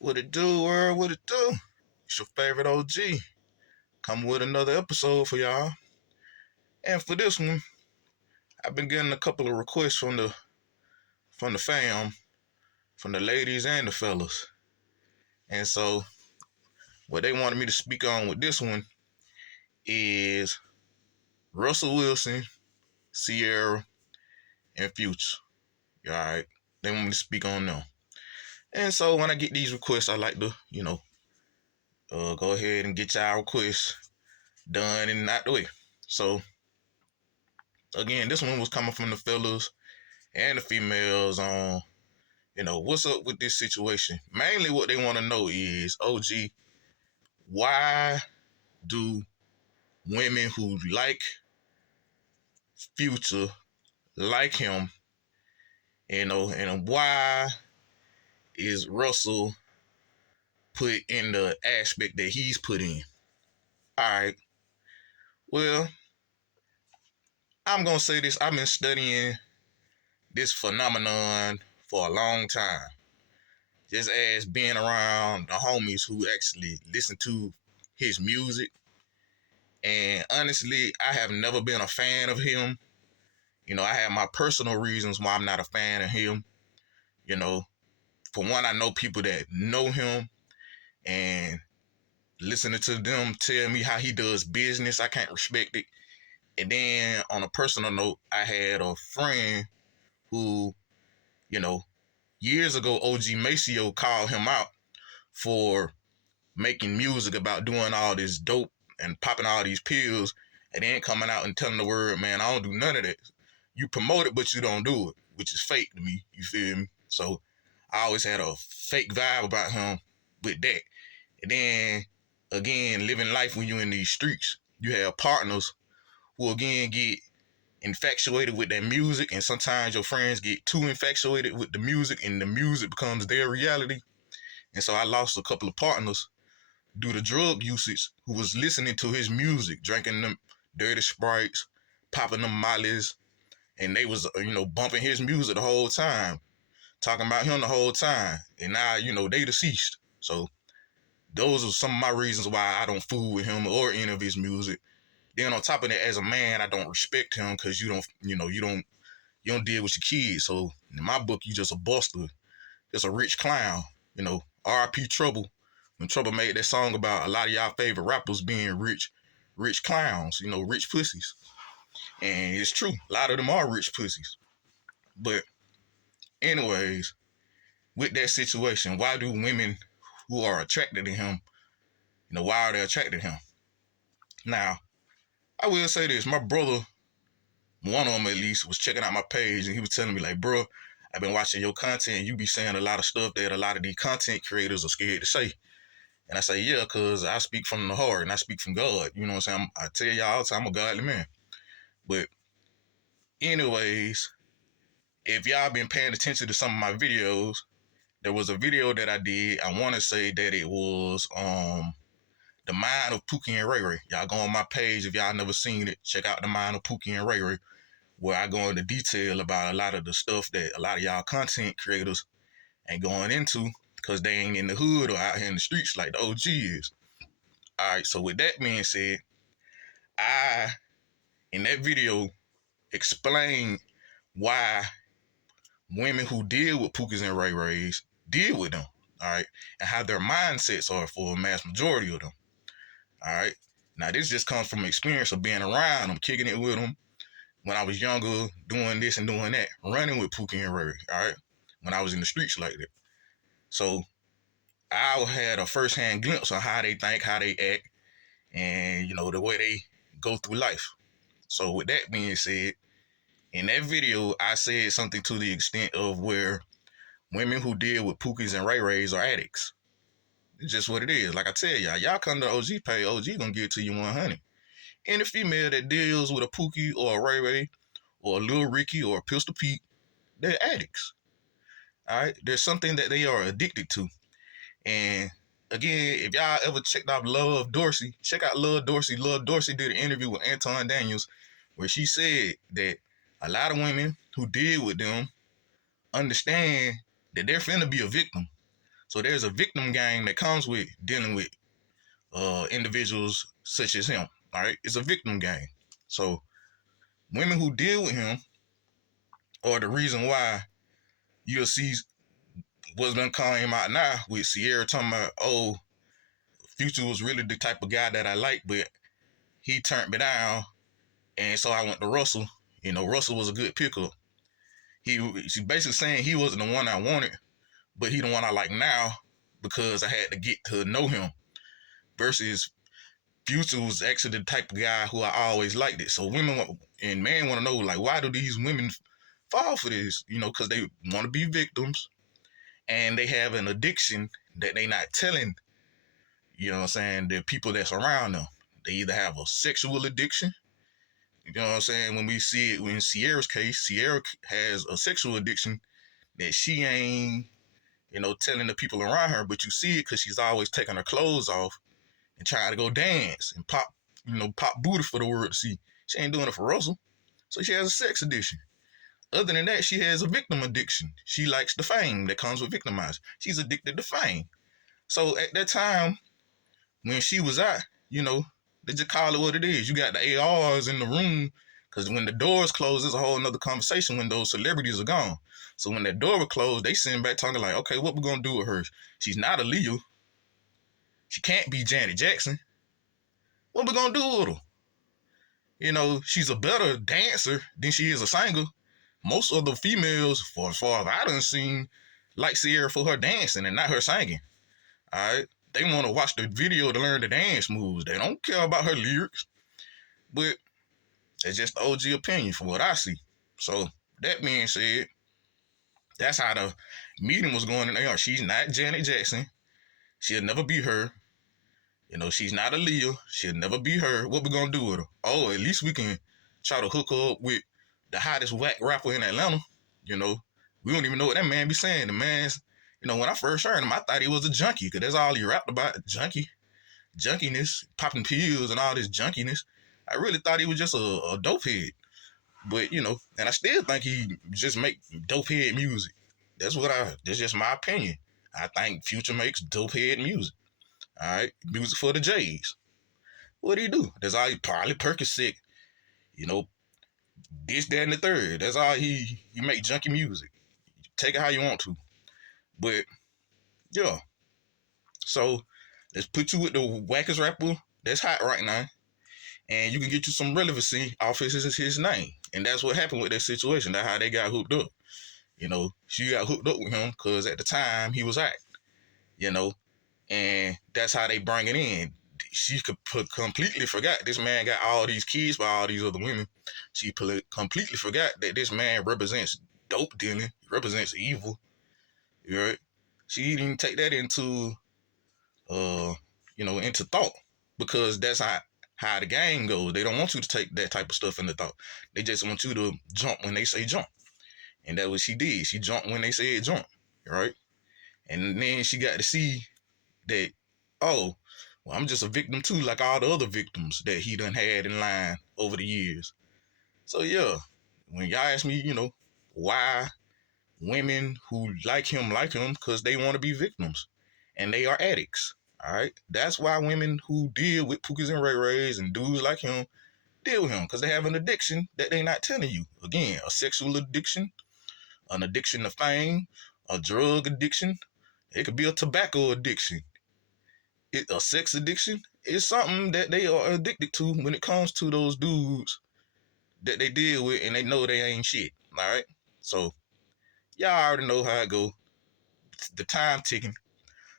What it do, world? What it do? It's your favorite OG. Coming with another episode for y'all. And for this one, I've been getting a couple of requests from the fam, from the ladies and the fellas. And so what they wanted me to speak on with this one is Russell Wilson, Ciara, and Future. Alright. They want me to speak on them. And so when I get these requests, I like to, go ahead and get y'all requests done and out the way. So again, this one was coming from the fellas and the females on, what's up with this situation. Mainly what they want to know is, OG, why do women who like Future like him, and why is Russell put in the aspect that he's put in? Alright, well, I'm going to say this. I've been studying this phenomenon for a long time. Just as being around the homies who actually listen to his music. And honestly, I have never been a fan of him. I have my personal reasons why I'm not a fan of him. For one, I know people that know him, and listening to them tell me how he does business, I can't respect it. And then on a personal note, I had a friend who, years ago, OG Maceo called him out for making music about doing all this dope and popping all these pills, and then coming out and telling the world, man, I don't do none of that. You promote it, but you don't do it, which is fake to me. You feel me? So I always had a fake vibe about him with that. And then, again, living life when you're in these streets, you have partners who, again, get infatuated with that music, and sometimes your friends get too infatuated with the music, and the music becomes their reality. And so I lost a couple of partners due to drug usage who was listening to his music, drinking them dirty Sprites, popping them Mollies, and they was, bumping his music the whole time, talking about him the whole time. And now, they deceased. So those are some of my reasons why I don't fool with him or any of his music. Then on top of that, as a man, I don't respect him because you don't deal with your kids. So in my book, you just a buster, just a rich clown. R.I.P. Trouble. When Trouble made that song about a lot of y'all favorite rappers being rich clowns, rich pussies. And it's true. A lot of them are rich pussies. But anyways, with that situation, why do women who are attracted to him, why are they attracted to him? Now, I will say this. My brother, one of them at least, was checking out my page, and he was telling me, like, bro, I've been watching your content. You be saying a lot of stuff that a lot of these content creators are scared to say. And I say, yeah, because I speak from the heart and I speak from God. You know what I'm saying? I tell y'all all the time, I'm a godly man. But anyways, if y'all been paying attention to some of my videos, there was a video that I did. I want to say that it was The Mind of Pookie and Ray Ray. Y'all go on my page if y'all never seen it. Check out The Mind of Pookie and Ray Ray, where I go into detail about a lot of the stuff that a lot of y'all content creators ain't going into because they ain't in the hood or out here in the streets like the OG is. All right, so with that being said, I, in that video, explained why women who deal with Pookies and Ray Rays deal with them, all right, and how their mindsets are for a mass majority of them, all right. Now, this just comes from experience of being around them, kicking it with them when I was younger, doing this and doing that, running with Pookie and Ray Ray, all right, when I was in the streets like that. So I had a first-hand glimpse of how they think, how they act, and, the way they go through life. So with that being said, in that video, I said something to the extent of where women who deal with Pookies and Ray Rays are addicts. It's just what it is. Like I tell y'all come to the OG page, OG gonna give it to you 100. Any female that deals with a Pookie or a Ray Ray or a Lil Ricky or a Pistol Pete, they're addicts. All right? There's something that they are addicted to. And again, if y'all ever checked out Love Dorsey, check out Love Dorsey. Love Dorsey did an interview with Anton Daniels where she said that a lot of women who deal with them understand that they're finna be a victim. So there's a victim gang that comes with dealing with individuals such as him. All right, it's a victim gang. So women who deal with him are the reason why you'll see what's been calling him out now with Ciara talking about, oh, Future was really the type of guy that I like, but he turned me down, and so I went to Russell. You know, Russell was a good pickup. She's basically saying he wasn't the one I wanted, but he the one I like now because I had to get to know him. Versus Future was actually the type of guy who I always liked it. So women and men want to know, like, why do these women fall for this? You know, because they want to be victims, and they have an addiction that they not telling, you know what I'm saying, the people that's around them. They either have a sexual addiction, you know what I'm saying? When we see it in Ciara's case, Ciara has a sexual addiction that she ain't, you know, telling the people around her, but you see it because she's always taking her clothes off and trying to go dance and pop, you know, pop booty for the world to see. She ain't doing it for Russell. So she has a sex addiction. Other than that, she has a victim addiction. She likes the fame that comes with victimizing. She's addicted to fame. So at that time, when she was out, you know, they just call it what it is. You got the ARs in the room, because when the doors close, there's a whole nother conversation when those celebrities are gone. So when that door was closed, they sitting back talking like, okay, what we gonna do with her? She's not a Leo. She can't be Janet Jackson. What we gonna do with her? You know, she's a better dancer than she is a singer. Most of the females, for as far as I done seen, like Ciara for her dancing and not her singing. All right, they want to watch the video to learn the dance moves. They don't care about her lyrics. But it's just the OG opinion from what I see. So that being said, that's how the meeting was going in there. She's not Janet Jackson. She'll never be her. You know, she's not a Leah. She'll never be her. What we gonna do with her? Oh, at least we can try to hook her up with the hottest whack rapper in Atlanta. You know, we don't even know what that man be saying. The man's, you know, when I first heard him, I thought he was a junkie, because that's all he rapped about, junkiness, popping pills and all this junkiness. I really thought he was just a dope head. But, you know, and I still think he just make dope head music. That's just my opinion. I think Future makes dope head music. All right, music for the J's. What do you do? That's all he probably Percocet, you know, this, that, and the third. That's all he make junky music. Take it how you want to. But, yeah. So, let's put you with the wackest rapper that's hot right now. And you can get you some relevancy off his name. And that's what happened with that situation. That's how they got hooked up. You know, she got hooked up with him because at the time he was hot. You know, and that's how they bring it in. She could completely forgot this man got all these kids by all these other women. She completely forgot that this man represents dope dealing, represents evil. Right? She didn't take that into, you know, into thought, because that's how the game goes. They don't want you to take that type of stuff into thought. They just want you to jump when they say jump, and that's what she did. She jumped when they said jump, right? And then she got to see that, oh, well, I'm just a victim too, like all the other victims that he done had in line over the years. So yeah, when y'all ask me, you know, why women who like him, because they want to be victims, and they are addicts. All right, that's why women who deal with Pookies and Ray Rays and dudes like him deal with him, because they have an addiction that they not telling you. Again, a sexual addiction, an addiction to fame, a drug addiction. It could be a tobacco addiction. A sex addiction is something that they are addicted to when it comes to those dudes that they deal with, and they know they ain't shit. All right, so y'all already know how it go. The time ticking.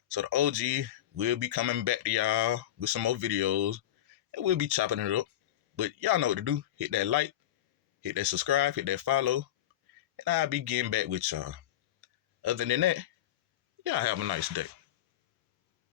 So the OG will be coming back to y'all with some more videos, and we'll be chopping it up. But y'all know what to do. Hit that like, hit that subscribe, hit that follow, and I'll be getting back with y'all. Other than that, y'all have a nice day.